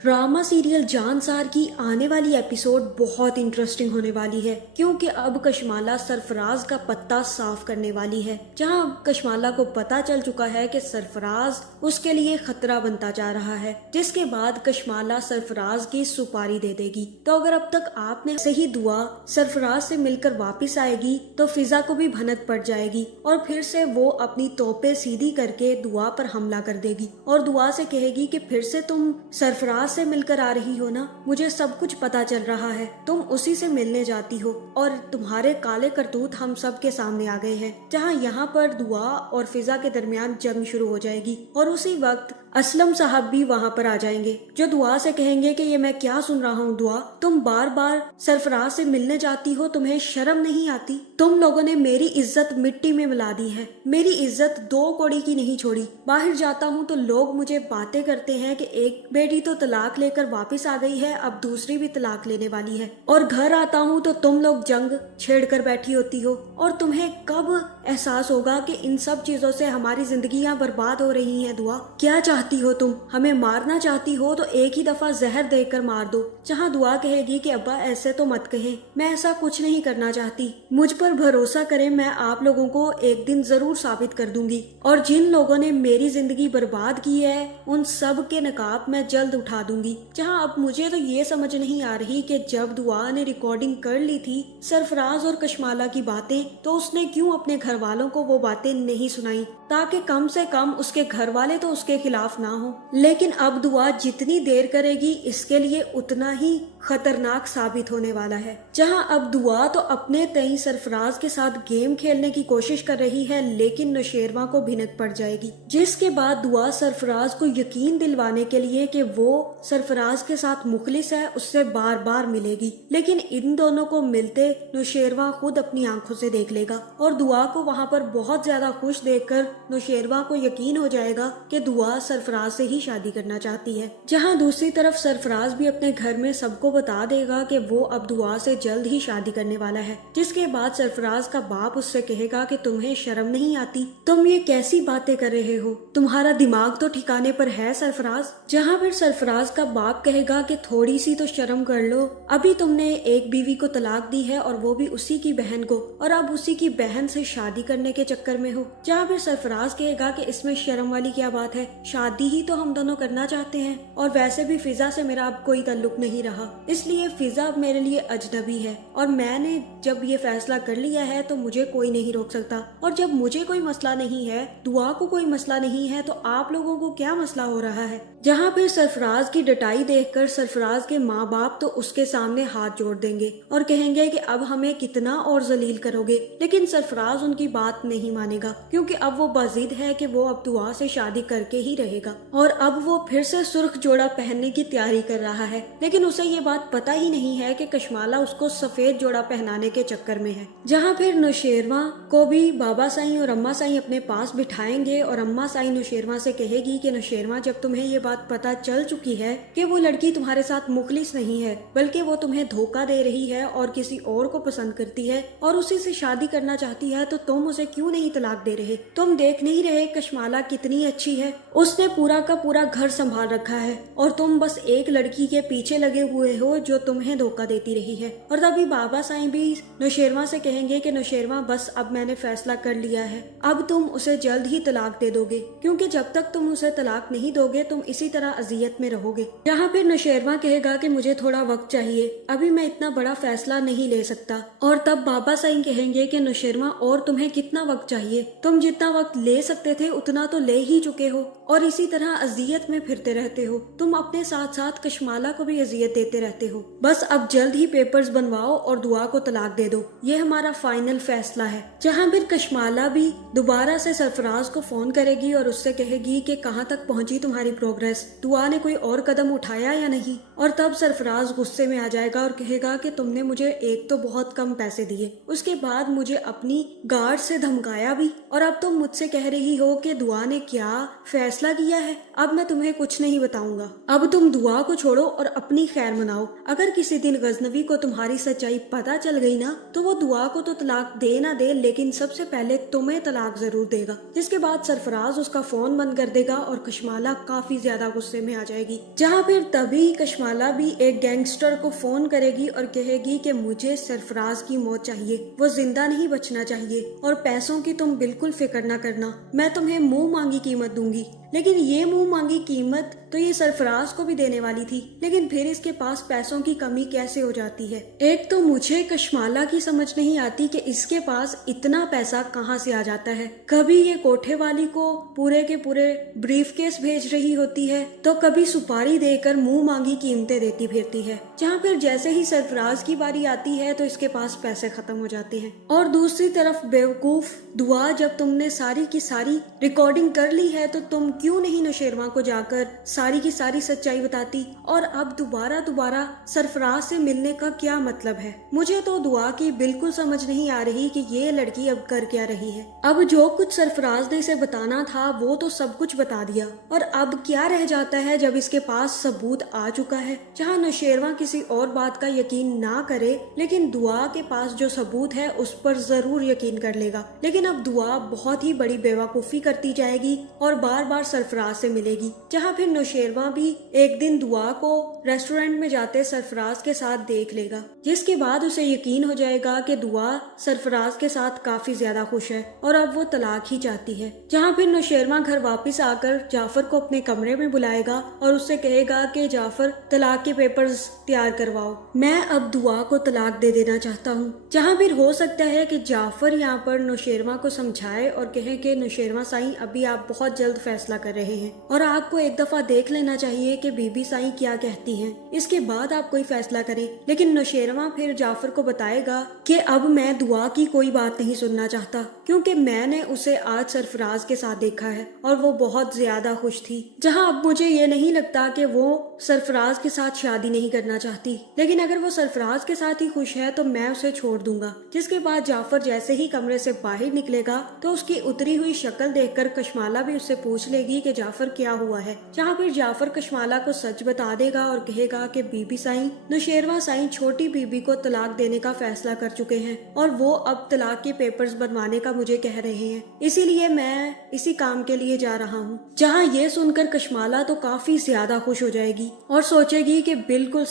Drama serial Jansar की आने वाली एपिसोड बहुत इंटरेस्टिंग होने वाली है, क्योंकि अब कशमाला सरफराज का पत्ता साफ करने वाली है। जहां अब कशमाला को पता चल चुका है कि सरफराज उसके लिए खतरा बनता जा रहा है, जिसके बाद कशमाला सरफराज की सुपारी दे देगी। तो अगर अब तक आपने सही दुआ सरफराज से मिलकर वापस आएगी तो फिजा को भी भनक पड़ जाएगी और फिर से वो अपनी तोपे सीधी करके दुआ पर हमला कर देगी और दुआ से कहेगी कि फिर से तुम सरफराज से मिलकर आ रही हो ना, मुझे सब कुछ पता चल रहा है, तुम उसी से मिलने जाती हो और तुम्हारे काले करतूत हम सब के सामने आ गए हैं। जहां यहाँ पर दुआ और फिजा के दरमियान जंग शुरू हो जाएगी और उसी वक्त असलम साहब भी वहाँ पर आ जाएंगे, जो दुआ से कहेंगे कि ये मैं क्या सुन रहा हूँ दुआ, तुम बार बार सरफराज से मिलने जाती हो, तुम्हें शर्म नहीं आती? तुम लोगों ने मेरी इज्जत मिट्टी में मिला दी है, मेरी इज्जत दो कौड़ी की नहीं छोड़ी। बाहर जाता हूँ तो लोग मुझे बातें करते हैं कि एक बेटी तो तलाक लेकर वापस आ गई है, अब दूसरी भी तलाक लेने वाली है, और घर आता हूँ तो तुम लोग जंग छेड़ कर बैठी होती हो। और तुम्हें कब एहसास होगा कि इन सब चीजों से हमारी जिंदगियां बर्बाद हो रही हैं? दुआ, क्या चाहती हो तुम? हमें मारना चाहती हो तो एक ही दफा जहर देकर मार दो। जहाँ दुआ कहेगी कि अब्बा ऐसे तो मत कहे, मैं ऐसा कुछ नहीं करना चाहती, मुझ पर भरोसा करें, मैं आप लोगों को एक दिन जरूर साबित कर दूंगी, और जिन लोगों ने मेरी जिंदगी बर्बाद की है उन सब के नकाब मैं जल्द उठा दूंगी। जहाँ अब मुझे तो ये समझ नहीं आ रही कि जब दुआ ने रिकॉर्डिंग कर ली थी सरफराज और कशमाला की बातें, तो उसने क्यों अपने घर वालों को वो बातें नहीं सुनाई, ताकि कम से कम उसके घर वाले तो उसके खिलाफ ना हो। लेकिन अब दुआ जितनी देर करेगी इसके लिए उतना ही खतरनाक साबित होने वाला है। जहां अब दुआ तो अपने तई सरफराज के साथ गेम खेलने की कोशिश कर रही है, लेकिन नौशेरवा को भिनक पड़ जाएगी, जिसके बाद दुआ सरफराज को यकीन दिलवाने के लिए कि वो सरफराज के साथ मुखलिस है उससे बार बार मिलेगी। लेकिन इन दोनों को मिलते नौशेरवा खुद अपनी आंखों से देख लेगा और दुआ को वहां पर बहुत ज्यादा खुश देखकर नौशेरवा को यकीन हो जाएगा कि दुआ सरफराज से ही शादी करना चाहती है। जहां दूसरी तरफ सरफराज भी अपने घर में सबको बता देगा कि वो अब दुआ से जल्द ही शादी करने वाला है, जिसके बाद सरफराज का बाप उससे कहेगा कि तुम्हें शर्म नहीं आती, तुम ये कैसी बातें कर रहे हो, तुम्हारा दिमाग तो ठिकाने पर है सरफराज? जहां फिर सरफराज का बाप कहेगा कि थोड़ी सी तो शर्म कर लो, अभी तुमने एक बीवी को तलाक दी है और वो भी उसी की बहन को, और अब उसी की बहन से शादी करने के चक्कर में हो। जहां फिर सरफराज कहेगा कि इसमें शर्म वाली क्या बात है, शादी ही तो हम दोनों करना चाहते हैं, और वैसे भी फिजा से मेरा अब कोई ताल्लुक नहीं रहा, इसलिए फिजा अब मेरे लिए अजनबी है, और मैंने जब ये फैसला कर लिया है तो मुझे कोई नहीं रोक सकता। और जब मुझे कोई मसला नहीं है, दुआ को कोई मसला नहीं है, तो आप लोगों को क्या मसला हो रहा है? जहाँ फिर सरफराज की डटाई देखकर सरफराज के माँ बाप तो उसके सामने हाथ जोड़ देंगे और कहेंगे कि अब हमें कितना और जलील करोगे, लेकिन सरफराज उनकी बात नहीं मानेगा, क्योंकि अब वो बाजिद है कि वो अब दुआ से शादी करके ही रहेगा, और अब वो फिर से सुर्ख जोड़ा पहनने की तैयारी कर रहा है। लेकिन उसे ये बात पता ही नहीं है कि कशमाला उसको सफेद जोड़ा पहनाने के चक्कर में है। जहाँ फिर नौशेरवा को भी बाबा साईं और अम्मा साईं अपने पास बिठाएंगे और अम्मा साईं नौशेरवा से कहेगी कि नौशेरवा, जब तुम्हें ये बात पता चल चुकी है कि वो लड़की तुम्हारे साथ मुखलिस नहीं है, बल्कि वो तुम्हें धोखा दे रही है और किसी और को पसंद करती है और उसी से शादी करना चाहती है, तो तुम उसे क्यों नहीं तलाक दे रहे? तुम देख नहीं रहे कशमाला कितनी अच्छी है, उसने पूरा का पूरा घर संभाल रखा है, और तुम बस एक लड़की के पीछे लगे हुए हो जो तुम्हें धोखा देती रही है। और तभी बाबा साईं भी नौशेरवा से कहेंगे कि नौशेरवा, बस अब मैंने फैसला कर लिया है, अब तुम उसे जल्द ही तलाक दे दोगे, क्योंकि जब तक तुम उसे तलाक नहीं दोगे तुम इसी तरह अजियत में रहोगे। जहाँ फिर नौशेरवा कहेगा कि मुझे थोड़ा वक्त चाहिए, अभी मैं इतना बड़ा फैसला नहीं ले सकता, और तब बाबा साईं कहेंगे कि नौशेरवा, और तुम्हें कितना वक्त चाहिए? तुम जितना वक्त ले सकते थे उतना तो ले ही चुके हो, और इसी तरह अजियत में फिरते रहते हो, तुम अपने साथ साथ कशमाला को भी अजियत देते रहते हो। बस अब जल्द ही पेपर्स बनवाओ और दुआ को तलाक दे दो, ये हमारा फाइनल फैसला है। जहाँ फिर कशमाला भी दोबारा से सरफराज को फोन करेगी और उससे कहेगी कि कहाँ तक पहुंची तुम्हारी प्रोग्रेस, दुआ ने कोई और कदम उठाया या नहीं? और तब सरफराज गुस्से में आ जाएगा और कहेगा कि तुमने मुझे एक तो बहुत कम पैसे दिए, उसके बाद मुझे अपनी गार्ड से धमकाया भी, और अब तुम मुझसे कह रही हो कि दुआ ने क्या फैसला किया है। अब मैं तुम्हें कुछ नहीं बताऊंगा, अब तुम दुआ को छोड़ो और अपनी खैर मनाओ। अगर किसी दिन गजनवी को तुम्हारी सच्चाई पता चल गई ना, तो वो दुआ को तो तलाक दे ना दे, लेकिन सबसे पहले तुम्हें तलाक जरूर देगा। जिसके बाद सरफराज उसका फोन बंद कर देगा और कशमाला काफी ज्यादा ज्यादा गुस्से में आ जाएगी। जहाँ फिर तभी कशमाला भी एक गैंगस्टर को फोन करेगी और कहेगी कि मुझे सरफराज की मौत चाहिए, वो जिंदा नहीं बचना चाहिए, और पैसों की तुम बिल्कुल फिक्र न करना, मैं तुम्हें मुंह मांगी कीमत दूंगी। लेकिन ये मुंह मांगी कीमत तो ये सरफराज को भी देने वाली थी, लेकिन फिर इसके पास पैसों की कमी कैसे हो जाती है। एक तो मुझे कशमाला की समझ नहीं आती कि इसके पास इतना पैसा कहाँ से आ जाता है। कभी ये कोठे वाली को पूरे के पूरे ब्रीफकेस भेज रही होती है, तो कभी सुपारी देकर मुंह मांगी कीमतें देती फिरती है। जहाँ फिर जैसे ही सरफराज की बारी आती है तो इसके पास पैसे खत्म हो जाते हैं। और दूसरी तरफ बेवकूफ दुआ, जब तुमने सारी की सारी रिकॉर्डिंग कर ली है तो तुम क्यों नहीं नौशेरवा को जाकर सारी की सारी सच्चाई बताती, और अब दोबारा सरफराज से मिलने का क्या मतलब है। मुझे तो दुआ की बिल्कुल समझ नहीं आ रही कि ये लड़की अब कर क्या रही है। अब जो कुछ सरफराज ने इसे बताना था वो तो सब कुछ बता दिया, और अब क्या रह जाता है जब इसके पास सबूत आ चुका है। जहाँ नौशेरवा किसी और बात का यकीन ना करे, लेकिन दुआ के पास जो सबूत है उस पर जरूर यकीन कर लेगा। लेकिन अब दुआ बहुत ही बड़ी बेवकूफी करती जाएगी और बार बार सरफराज से मिलेगी। जहाँ फिर नौशेरवा भी एक दिन दुआ को रेस्टोरेंट में जाते सरफराज के साथ देख लेगा, जिसके बाद उसे यकीन हो जाएगा कि दुआ सरफराज के साथ काफी ज्यादा खुश है और अब वो तलाक ही चाहती है। जहाँ फिर नौशेरवा घर वापस आकर जाफर को अपने कमरे में बुलाएगा और उससे कहेगा कि जाफर, तलाक के पेपर्स तैयार करवाओ, मैं अब दुआ को तलाक दे देना चाहता हूँ। जहाँ फिर हो सकता है कि जाफर यहाँ पर नौशेरवा को समझाए और कहे कि नौशेरवा साईं, अभी आप बहुत जल्द फैसला कर रहे हैं और आपको एक दफा देख लेना चाहिए कि बीबी साईं क्या कहती हैं, इसके बाद आप कोई फैसला करें। लेकिन नौशेरवा फिर जाफर को बताएगा कि अब मैं दुआ की कोई बात नहीं सुनना चाहता, क्योंकि मैंने उसे आज सरफराज के साथ देखा है और वो बहुत ज्यादा खुश थी। जहां अब मुझे ये नहीं लगता कि वो सरफराज के साथ शादी नहीं करना चाहती, लेकिन अगर वो सरफराज के साथ ही खुश है तो मैं उसे छोड़ दूंगा। जिसके बाद जाफर जैसे ही कमरे से बाहर निकलेगा तो उसकी उतरी हुई शक्ल देखकर कशमाला भी उससे पूछ लेगी कि जाफर क्या हुआ है। जहाँ फिर जाफर कशमाला को सच बता देगा और कहेगा कि बीबी साईं, नौशेरवा साईं छोटी बीबी को तलाक देने का फैसला कर चुके हैं और वो अब तलाक के पेपर्स बनवाने का मुझे कह रहे हैं, इसीलिए मैं इसी काम के लिए जा रहा हूँ। जहाँ ये सुनकर कशमाला तो काफी ज्यादा खुश हो जाएगी और सोचेगी कि बिल्कुल